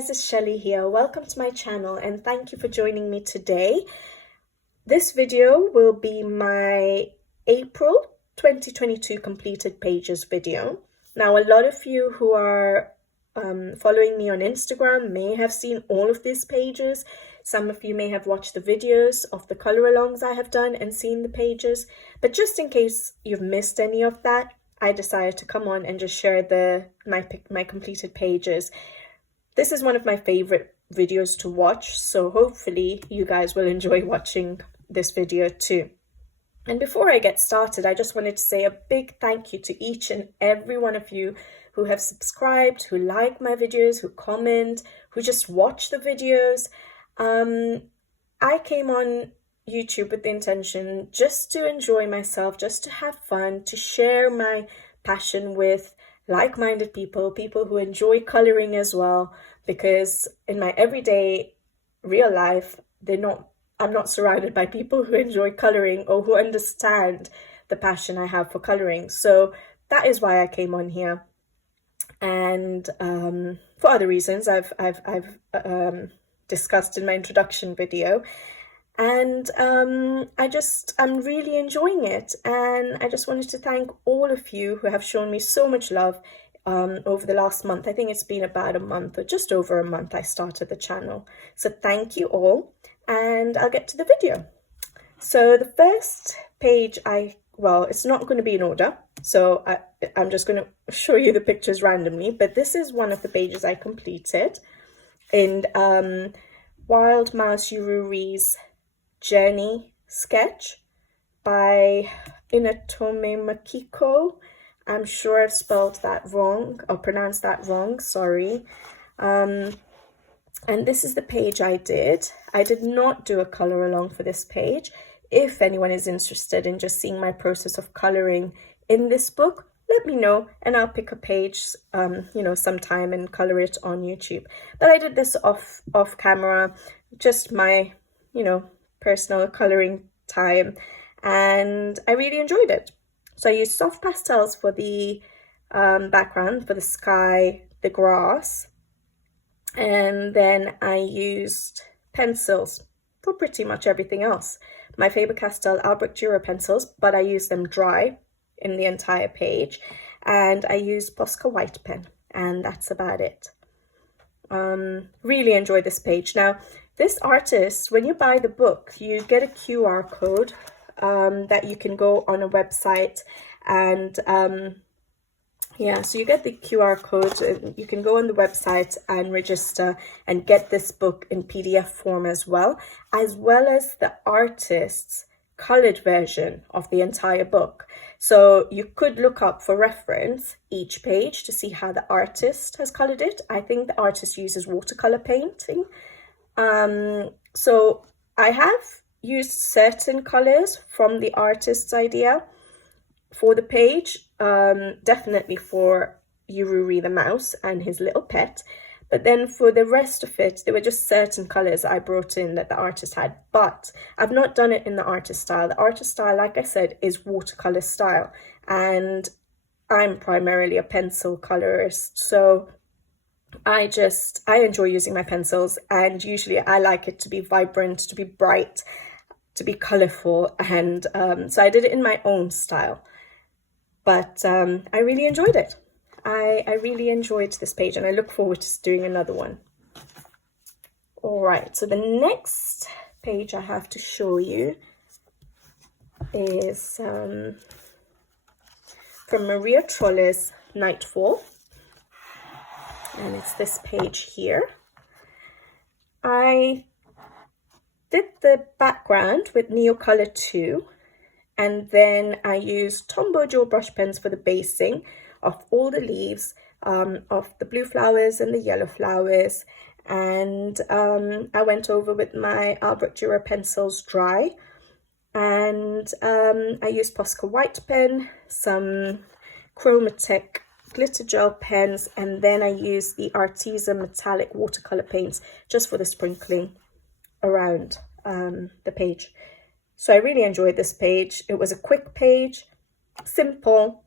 guys, it's Shelly here. Welcome to my channel and thank you for joining me today. This video will be my April 2022 completed pages video. Now, a lot of you who are following me on Instagram may have seen all of these pages. Some of you may have watched the videos of the color alongs I have done and seen the pages. But just in case you've missed any of that, I decided to come on and just share my completed pages. This is one of my favorite videos to watch, so hopefully you guys will enjoy watching this video too. And before I get started, I just wanted to say a big thank you to each and every one of you who have subscribed, who like my videos, who comment, who just watch the videos. I came on YouTube with the intention just to enjoy myself, just to have fun, to share my passion with like-minded people who enjoy coloring as well, because in my everyday real life, I'm not surrounded by people who enjoy coloring or who understand the passion I have for coloring. So that is why I came on here. And for other reasons I've discussed in my introduction video. And I'm really enjoying it. And I just wanted to thank all of you who have shown me so much love over the last month. I think it's been about a month or just over a month I started the channel. So thank you all, and I'll get to the video. So the first page it's not going to be in order. So I'm just going to show you the pictures randomly, but this is one of the pages I completed in Wild Mouse Yurui's Journey sketch by Inatome Makiko. I'm sure I've spelled that wrong or pronounced that wrong, sorry. And this is the page I did. I did not do a color along for this page. If anyone is interested in just seeing my process of coloring in this book, let me know and I'll pick a page, sometime and color it on YouTube. But I did this off camera, just my, personal coloring time, and I really enjoyed it. So I used soft pastels for the background, for the sky, the grass, and then I used pencils for pretty much everything else. My Faber-Castell Albrecht Dürer pencils, but I used them dry in the entire page, and I used Posca white pen, and that's about it. Really enjoyed this page. Now, this artist, when you buy the book, you get a QR code that you can go on a website, and so you get the QR code and you can go on the website and register and get this book in PDF form as well as the artist's colored version of the entire book. So you could look up for reference each page to see how the artist has colored it. I think the artist uses watercolor painting. So I have used certain colors from the artist's idea for the page, definitely for Yururi the mouse and his little pet. But then for the rest of it, there were just certain colors I brought in that the artist had. But I've not done it in the artist style. The artist style, like I said, is watercolor style. And I'm primarily a pencil colorist. So I enjoy using my pencils. And usually I like it to be vibrant, to be bright, to be colorful. And so I did it in my own style. But I really enjoyed it. I really enjoyed this page and I look forward to doing another one. All right, so the next page I have to show you is from Maria Trolle's Nightfall. And it's this page here. I did the background with Neocolor 2. And then I used Tombow dual brush pens for the basing of all the leaves, of the blue flowers and the yellow flowers. And I went over with my Albrecht Dürer pencils dry. And I used Posca white pen, some Chromatech glitter gel pens, and then I used the Arteza metallic watercolor paints just for the sprinkling around the page. So I really enjoyed this page. It was a quick page, simple,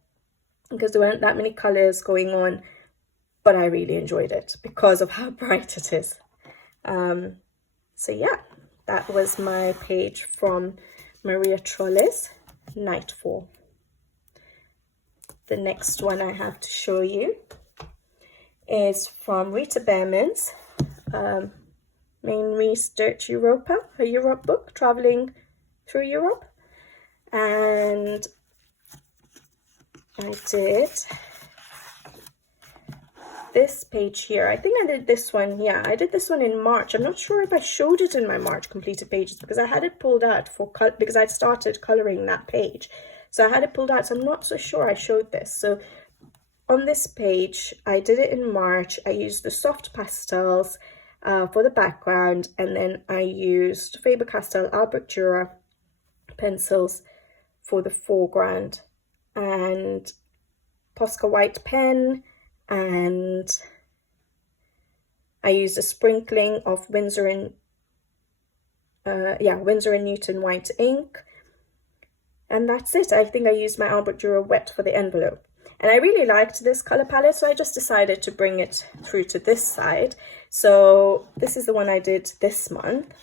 because there weren't that many colors going on, but I really enjoyed it because of how bright it is. So yeah, that was my page from Maria Trolle's Nightfall. The next one I have to show you is from Rita Berman's Main Research Europa, her Europe book, traveling through Europe. And I did this page here. I think I did this one. Yeah, I did this one in March. I'm not sure if I showed it in my March completed pages because I had it pulled out because I'd started coloring that page. So I had it pulled out, so I'm not so sure I showed this. So on this page, I did it in March. I used the soft pastels for the background, and then I used Faber-Castell Albrecht Dürer pencils for the foreground, and Posca white pen, and I used a sprinkling of Winsor and Newton white ink, and that's it. I think I used my Albrecht Dürer wet for the envelope, and I really liked this color palette, so I just decided to bring it through to this side. So this is the one I did this month,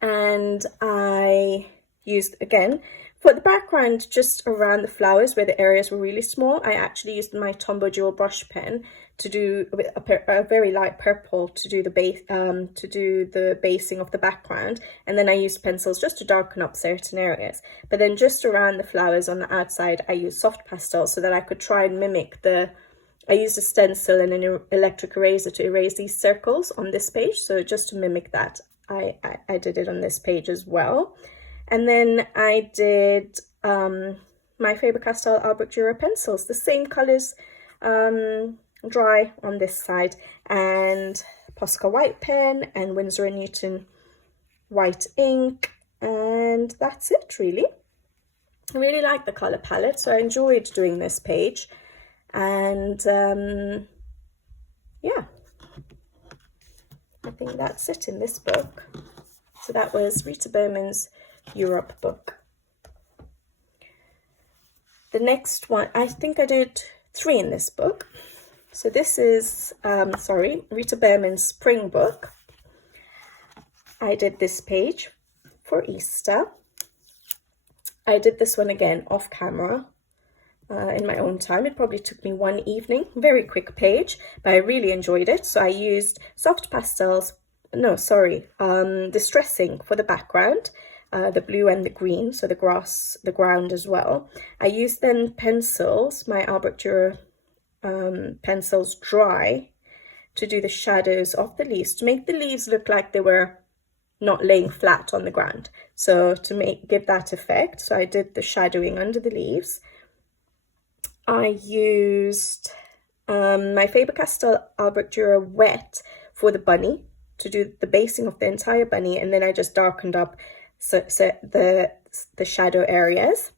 and I used, again, for the background, just around the flowers where the areas were really small, I actually used my Tombow Dual brush pen to do a very light purple to do the base, to do the basing of the background, and then I used pencils just to darken up certain areas. But then just around the flowers on the outside, I used soft pastels so that I could try and mimic I used a stencil and an electric eraser to erase these circles on this page. So just to mimic that, I did it on this page as well. And then I did my Faber-Castell Albrecht Dürer pencils, the same colours, dry on this side, and Posca white pen and Winsor & Newton white ink, and that's it really. I really like the colour palette, so I enjoyed doing this page, and yeah, I think that's it in this book. So that was Rita Berman's Europe book. The next one, I think I did 3 in this book. So this is, Rita Berman Spring book. I did this page for Easter. I did this one again off camera in my own time. It probably took me one evening, very quick page, but I really enjoyed it. So I used soft pastels, distressing for the background, the blue and the green, so the ground as well. I used then pencils, my Albrecht Dürer pencils dry, to do the shadows of the leaves, to make the leaves look like they were not laying flat on the ground. So to give that effect, so I did the shadowing under the leaves. I used my Faber-Castell Albrecht Dürer wet for the bunny, to do the basing of the entire bunny, and then I just darkened up the shadow areas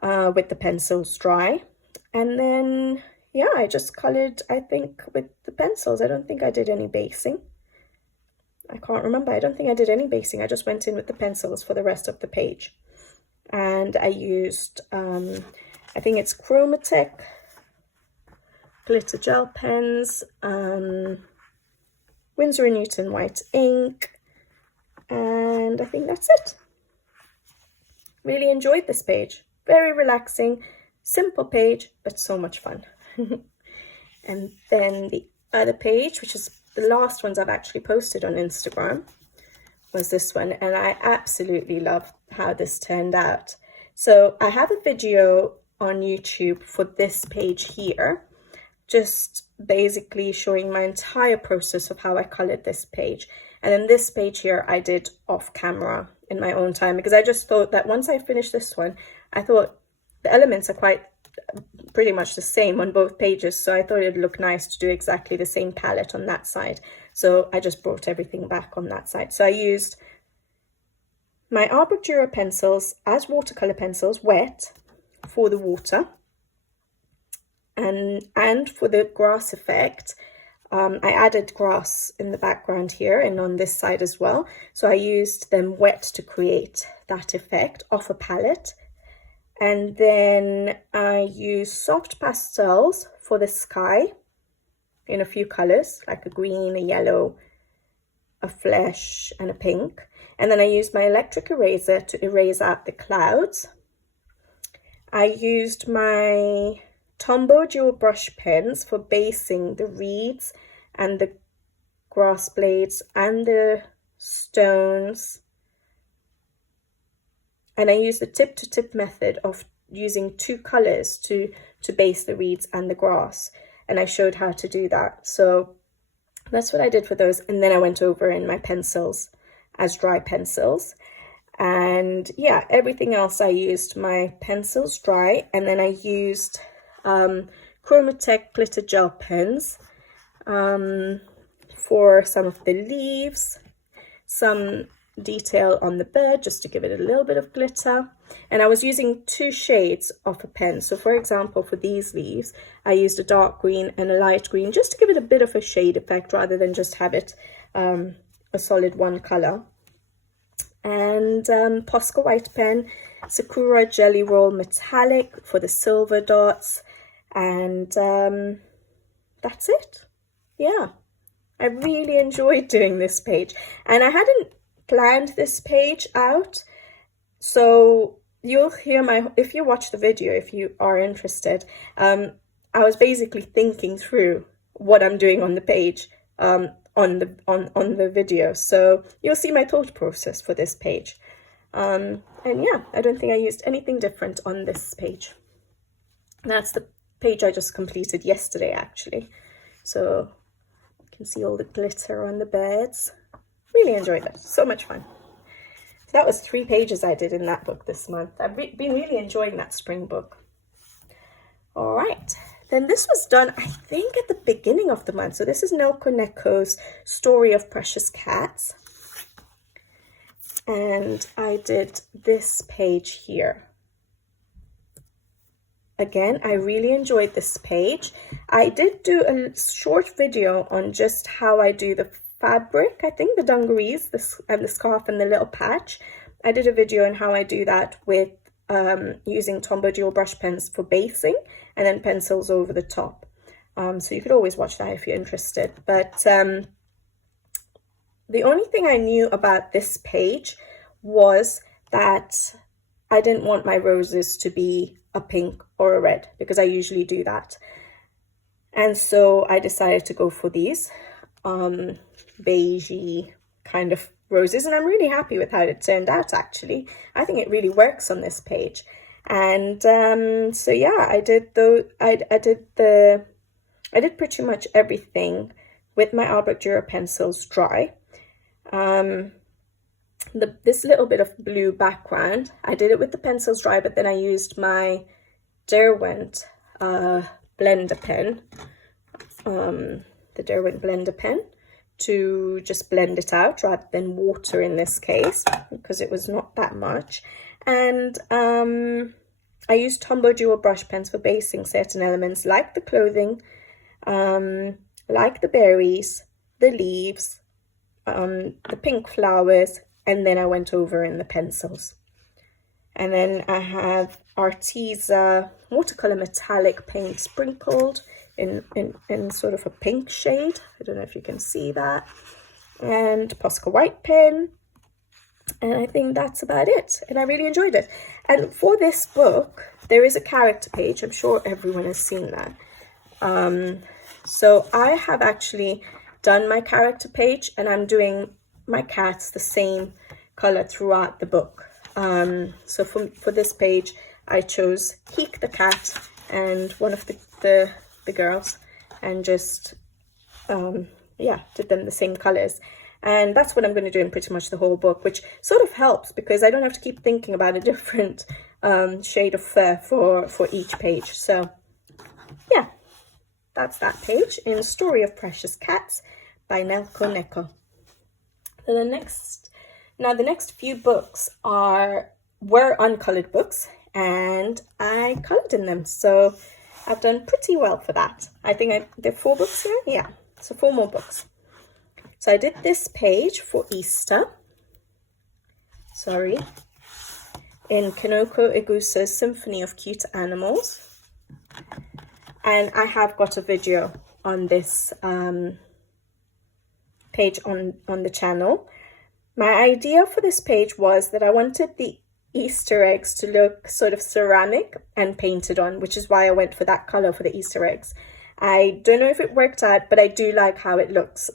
with the pencils dry. And then yeah, I just colored, I think, with the pencils. I don't think I did any basing. I can't remember. I don't think I did any basing. I just went in with the pencils for the rest of the page. And I used, I think it's Chromatech glitter gel pens, Winsor & Newton white ink, and I think that's it. Really enjoyed this page. Very relaxing, simple page, but so much fun. And then the other page, which is the last ones I've actually posted on Instagram, was this one, and I absolutely love how this turned out. So I have a video on YouTube for this page here, just basically showing my entire process of how I colored this page. And then this page here I did off camera in my own time, because I just thought that once I finished this one, I thought the elements are pretty much the same on both pages, so I thought it'd look nice to do exactly the same palette on that side. So I just brought everything back on that side. So I used my Albrecht Dürer pencils as watercolor pencils, wet, for the water, and for the grass effect. I added grass in the background here and on this side as well. So I used them wet to create that effect off a palette. And then I used soft pastels for the sky in a few colors, like a green, a yellow, a flesh, and a pink. And then I used my electric eraser to erase out the clouds. I used my Tombow dual brush pens for basing the reeds and the grass blades and the stones. And I used the tip to tip method of using 2 colors to base the reeds and the grass. And I showed how to do that. So that's what I did for those. And then I went over in my pencils as dry pencils. And yeah, everything else I used my pencils dry. And then I used Chromatech glitter gel pens for some of the leaves, some detail on the bird just to give it a little bit of glitter. And I was using 2 shades of a pen. So for example, for these leaves, I used a dark green and a light green just to give it a bit of a shade effect rather than just have it a solid one color. And Posca white pen, Sakura Jelly Roll Metallic for the silver dots. And that's it. Yeah, I really enjoyed doing this page. And I hadn't planned this page out, so you'll hear if you watch the video, if you are interested, I was basically thinking through what I'm doing on the page on the video, so you'll see my thought process for this page. And yeah, I don't think I used anything different on this page. That's the page I just completed yesterday, actually, so you can see all the glitter on the birds. Really enjoyed it. So much fun. So that was 3 pages I did in that book this month. I've been really enjoying that spring book. All right. Then this was done, I think, at the beginning of the month. So this is Nelko Neko's Story of Precious Cats. And I did this page here. Again, I really enjoyed this page. I did do a short video on just how I do the fabric, I think the dungarees, and the scarf and the little patch. I did a video on how I do that with using Tombow dual brush pens for basing and then pencils over the top. So you could always watch that if you're interested. But the only thing I knew about this page was that I didn't want my roses to be a pink or a red, because I usually do that. And so I decided to go for these beigey kind of roses, and I'm really happy with how it turned out. Actually, I think it really works on this page. And so yeah, I did pretty much everything with my Albert Dürer pencils dry. This little bit of blue background, I did it with the pencils dry, but then I used my Derwent blender pen, the Derwent blender pen, to just blend it out rather than water in this case, because it was not that much. And I used Tombow dual brush pens for basing certain elements like the clothing, like the berries, the leaves, the pink flowers, and then I went over in the pencils. And then I have Arteza watercolor metallic paint sprinkled in sort of a pink shade. I don't know if you can see that. And Posca white pen. And I think that's about it. And I really enjoyed it. And for this book, there is a character page. I'm sure everyone has seen that. So I have actually done my character page, and I'm doing my cats the same color throughout the book. So for this page, I chose Heek the cat and one of the girls, and just did them the same colors. And that's what I'm going to do in pretty much the whole book, which sort of helps because I don't have to keep thinking about a different shade of fur for each page. So yeah, that's that page in Story of Precious Cats by Nelko Neko. So the next few books were uncolored books, and I colored in them. So I've done pretty well for that. I think there are 4 books here. Yeah, so 4 more books. So I did this page for Easter. In Kanoko Egusa's Symphony of Cute Animals. And I have got a video on this page on the channel. My idea for this page was that I wanted the Easter eggs to look sort of ceramic and painted on, which is why I went for that color for the Easter eggs. I don't know if it worked out, but I do like how it looks.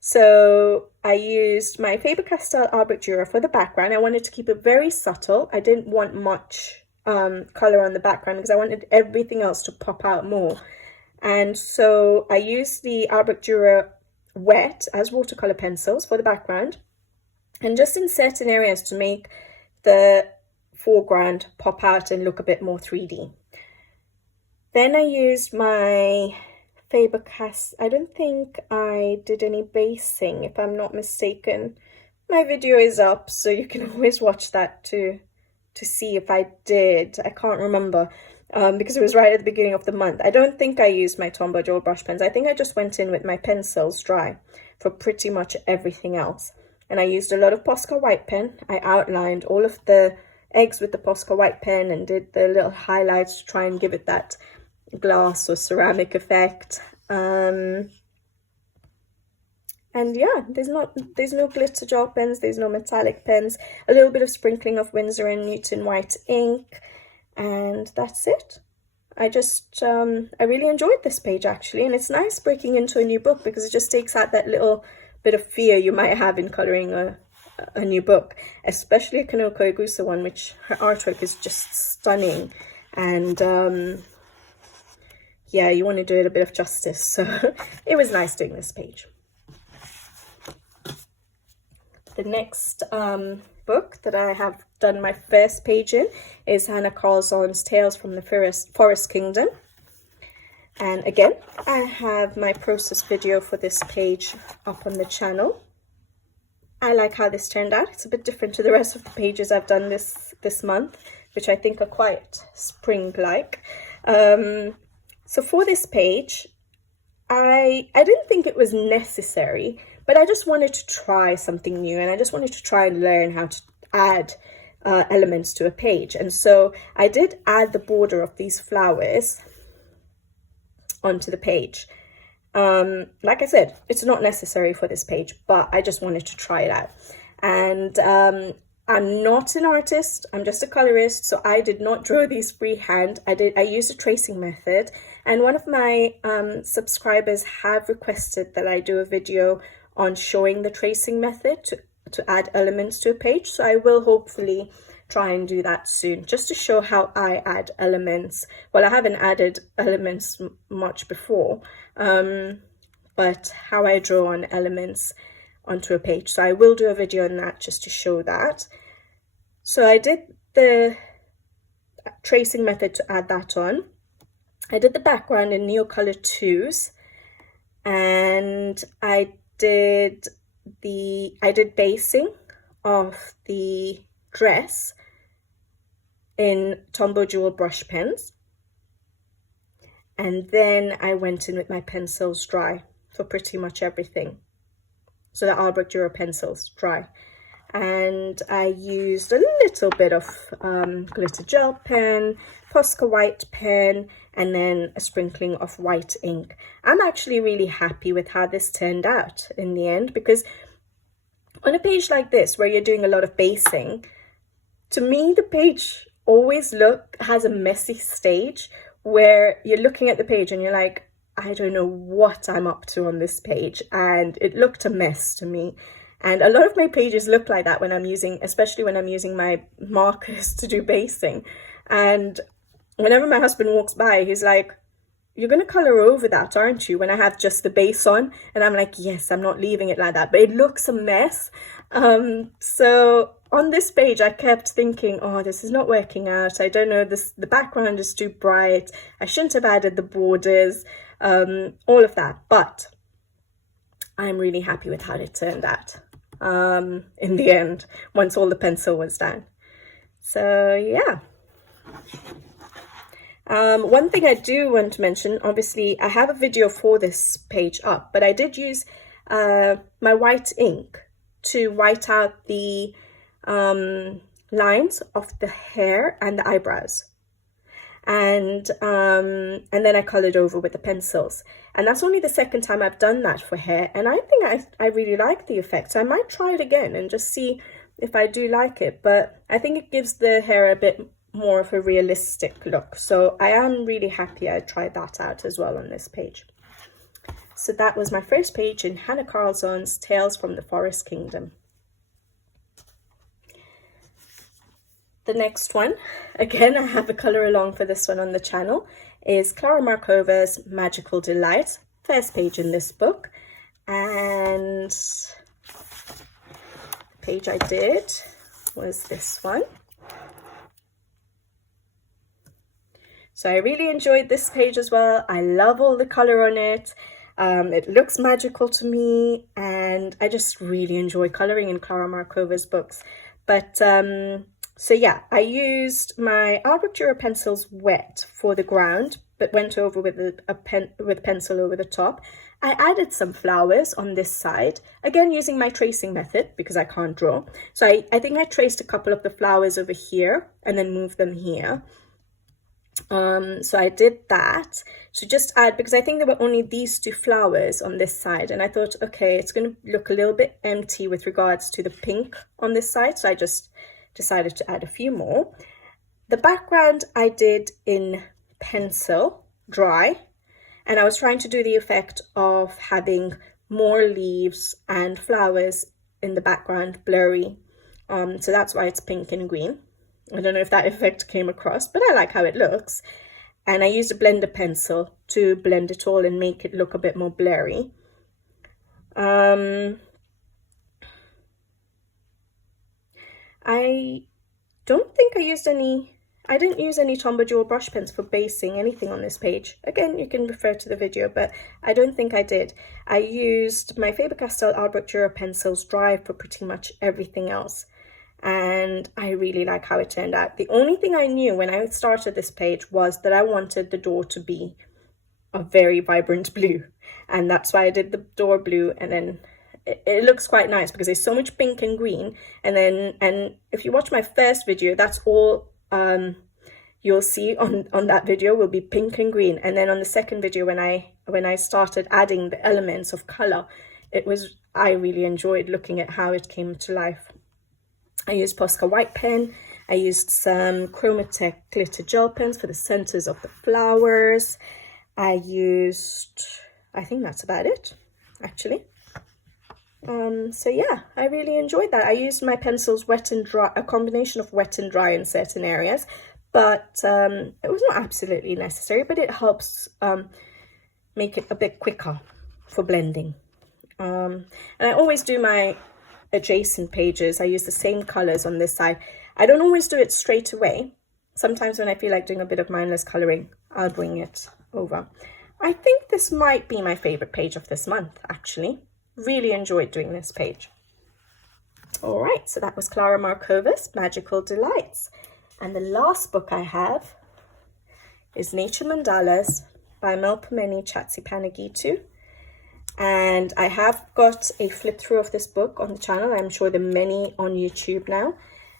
So I used my Faber-Castell Art Brick Dura for the background. I wanted to keep it very subtle. I didn't want much color on the background because I wanted everything else to pop out more. And so I used the Art Brick Dura wet as watercolor pencils for the background, and just in certain areas to make the foreground pop out and look a bit more 3D. Then I used my Faber-Castell. I don't think I did any basing, if I'm not mistaken. My video is up, so you can always watch that to see if I did. I can't remember because it was right at the beginning of the month. I don't think I used my Tombow Joel brush pens. I think I just went in with my pencils dry for pretty much everything else. And I used a lot of Posca white pen. I outlined all of the eggs with the Posca white pen and did the little highlights to try and give it that glass or ceramic effect. And yeah, there's no glitter gel pens, there's no metallic pens, a little bit of sprinkling of Winsor & Newton white ink, and that's it. I really enjoyed this page actually, and it's nice breaking into a new book because it just takes out that little bit of fear you might have in colouring a new book, especially a Kanoko Egusa one, which her artwork is just stunning, and yeah, you want to do it a bit of justice, so it was nice doing this page. The next book that I have done my first page in is Hannah Carlzon's Tales from the Forest Kingdom. And again, I have my process video for this page up on the channel. I like how this turned out. It's a bit different to the rest of the pages I've done this month, which I think are quite spring-like. So for this page, I didn't think it was necessary, but I just wanted to try something new, and I just wanted to try and learn how to add elements to a page. And so I did add the border of these flowers onto the page. Like I said, it's not necessary for this page, but I just wanted to try it out. And I'm not an artist, I'm just a colorist, so I did not draw these freehand. I used a tracing method, and one of my subscribers have requested that I do a video on showing the tracing method to add elements to a page. So I will hopefully try and do that soon, just to show how I add elements. Well, I haven't added elements much before, but how I draw on elements onto a page. So I will do a video on that just to show that. So I did the tracing method to add that on. I did the background in Neocolor 2s, and I did basing of the dress in Tombow Jewel brush pens, and then I went in with my pencils dry for pretty much everything. So the Art Brick Dura pencils dry, and I used a little bit of glitter gel pen, Posca white pen, and then a sprinkling of white ink. I'm actually really happy with how this turned out in the end, because on a page like this where you're doing a lot of basing, to me the page always has a messy stage where you're looking at the page and you're like, I don't know what I'm up to on this page, and it looked a mess to me. And a lot of my pages look like that when I'm using, especially when I'm using my markers to do basing. And whenever my husband walks by, he's like, you're going to color over that, aren't you? When I have just the base on. And I'm like, yes, I'm not leaving it like that, but it looks a mess. So on this page, I kept thinking, oh, this is not working out. I don't know, the background is too bright. I shouldn't have added the borders, all of that. But I'm really happy with how it turned out in the end, once all the pencil was done. So yeah. One thing I do want to mention, obviously I have a video for this page up, but I did use my white ink to white out the lines of the hair and the eyebrows. and then I colored over with the pencils. And that's only the second time I've done that for hair, and I think I really like the effect. So I might try it again and just see if I do like it, but I think it gives the hair a bit more of a realistic look. So I am really happy I tried that out as well on this page. So that was my first page in Hannah Carlson's Tales from the Forest Kingdom. The next one, again, I have a colour along for this one on the channel, is Klara Markova's Magical Delight, first page in this book. And the page I did was this one. So I really enjoyed this page as well. I love all the colour on it. It looks magical to me, and I just really enjoy colouring in Klara Markova's books. But so yeah, I used my Albrecht Dürer pencils wet for the ground, but went over with pencil over the top. I added some flowers on this side, again using my tracing method because I can't draw. So I think I traced a couple of the flowers over here and then moved them here. So I did that to just add, because I think there were only these two flowers on this side, and I thought, okay, it's going to look a little bit empty with regards to the pink on this side, so I just decided to add a few more. The background I did in pencil, dry, and I was trying to do the effect of having more leaves and flowers in the background, blurry, so that's why it's pink and green. I don't know if that effect came across, but I like how it looks. And I used a blender pencil to blend it all and make it look a bit more blurry. I don't think I didn't use any Tombow dual brush pens for basing anything on this page. Again, you can refer to the video, but I don't think I did. I used my Faber-Castell Albrecht Dürer pencils dry for pretty much everything else. And I really like how it turned out. The only thing I knew when I started this page was that I wanted the door to be a very vibrant blue, and that's why I did the door blue. And then it looks quite nice because there's so much pink and green, and if you watch my first video, that's all you'll see on that video will be pink and green. And then on the second video, when I started adding the elements of color, I really enjoyed looking at how it came to life. I used Posca white pen. I used some Chromatech glitter gel pens for the centers of the flowers. I think that's about it, actually. So yeah, I really enjoyed that. I used my pencils wet and dry, a combination of wet and dry in certain areas, but it was not absolutely necessary, but it helps make it a bit quicker for blending. And I always do my adjacent pages. I use the same colors on this side. I don't always do it straight away. Sometimes when I feel like doing a bit of mindless coloring, I'll bring it over. I think this might be my favorite page of this month, actually. Really enjoyed doing this page. All right, so that was Klara Markova's Magical Delights. And the last book I have is Nature Mandalas by Melpomene Chatzipanegitu. And I have got a flip through of this book on the channel. I'm sure there are many on YouTube now.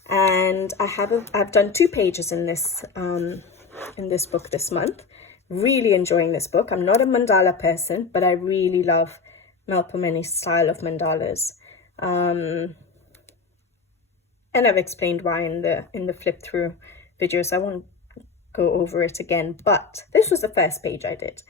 And I've done 2 pages in this book this month. Really enjoying this book. I'm not a mandala person, but I really love Melpomene's style of mandalas. And I've explained why in the flip through video, so I won't go over it again. But this was the first page I did.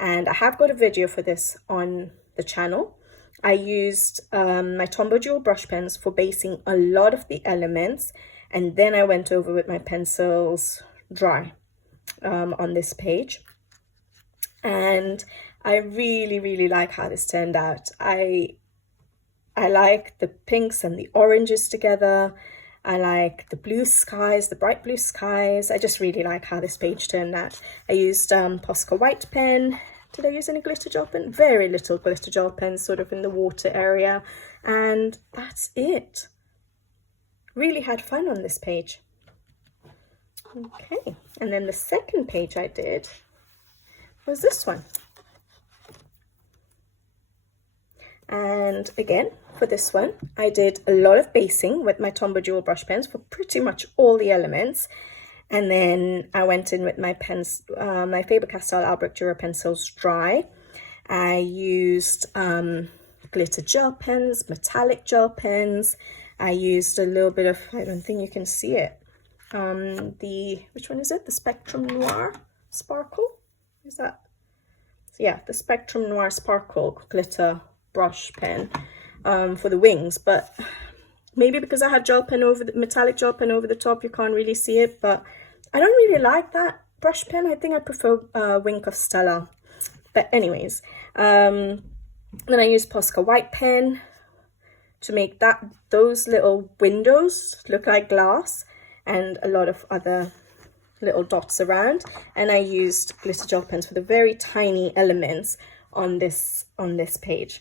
And I have got a video for this on the channel. I used my Tombow dual brush pens for basing a lot of the elements, and then I went over with my pencils dry on this page. And I really, really like how this turned out. I like the pinks and the oranges together. I like the blue skies, the bright blue skies. I just really like how this page turned out. I used Posca white pen. Did I use any glitter gel pen? Very little glitter gel pens, sort of in the water area. And that's it. Really had fun on this page. Okay, and then the second page I did was this one. And again, for this one, I did a lot of basing with my Tombow dual brush pens for pretty much all the elements. And then I went in with my my Faber-Castell Albrecht Dürer pencils dry. I used glitter gel pens, metallic gel pens. I used a little bit of, I don't think you can see it, which one is it? The Spectrum Noir Sparkle? Is that? Yeah, the Spectrum Noir Sparkle glitter brush pen for the wings, but maybe because I have gel pen over the metallic gel pen over the top, you can't really see it, but I don't really like that brush pen. I think I prefer Wink of Stella. But anyways, then I used Posca white pen to make those little windows look like glass, and a lot of other little dots around. And I used glitter gel pens for the very tiny elements on this page.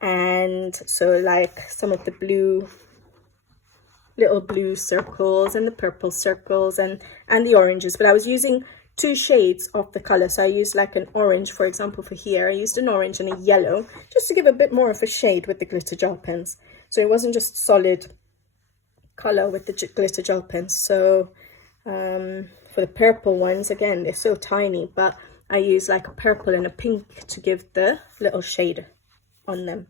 And so like some of the little blue circles and the purple circles and the oranges, but I was using 2 shades of the color. So I used like an orange, for example, for here. I used an orange and a yellow just to give a bit more of a shade with the glitter gel pens. So it wasn't just solid color with the glitter gel pens. So for the purple ones, again, they're so tiny, but I use like a purple and a pink to give the little shade on them.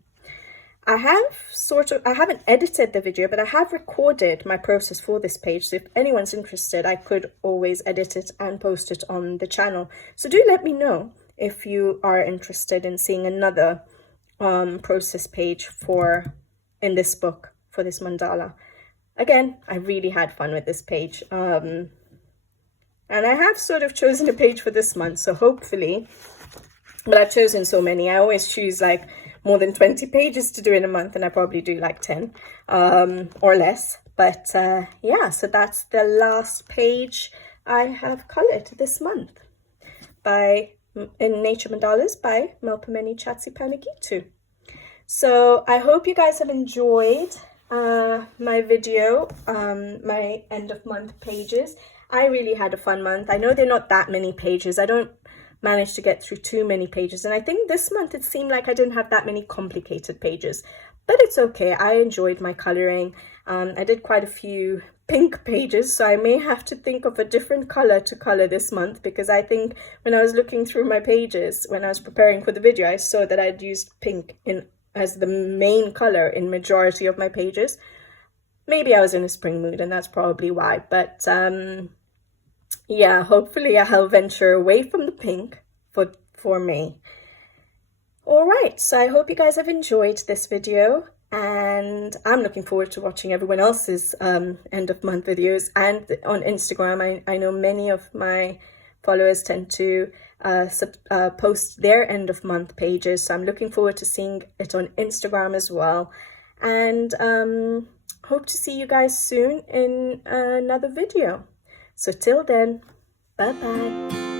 I haven't edited the video, but I have recorded my process for this page. So if anyone's interested, I could always edit it and post it on the channel. So do let me know if you are interested in seeing another process page in this book for this mandala. Again, I really had fun with this page. And I have sort of chosen a page for this month, so hopefully, but I've chosen so many. I always choose like more than 20 pages to do in a month, and I probably do like 10 or less. But yeah, so that's the last page I have colored this month in Nature Mandalas by Melpomene Chatsipanegitu. So I hope you guys have enjoyed my video, my end of month pages. I really had a fun month. I know they're not that many pages. I don't manage to get through too many pages, and I think this month it seemed like I didn't have that many complicated pages, but it's okay. I enjoyed my coloring. I did quite a few pink pages, so I may have to think of a different color to color this month, because I think when I was looking through my pages when I was preparing for the video, I saw that I'd used pink as the main color in majority of my pages. Maybe I was in a spring mood, and that's probably why, but yeah, hopefully I'll venture away from the pink for May. All right, so I hope you guys have enjoyed this video, and I'm looking forward to watching everyone else's end of month videos. And on Instagram, I know many of my followers tend to post their end of month pages, so I'm looking forward to seeing it on Instagram as well. And hope to see you guys soon in another video. So till then, bye bye.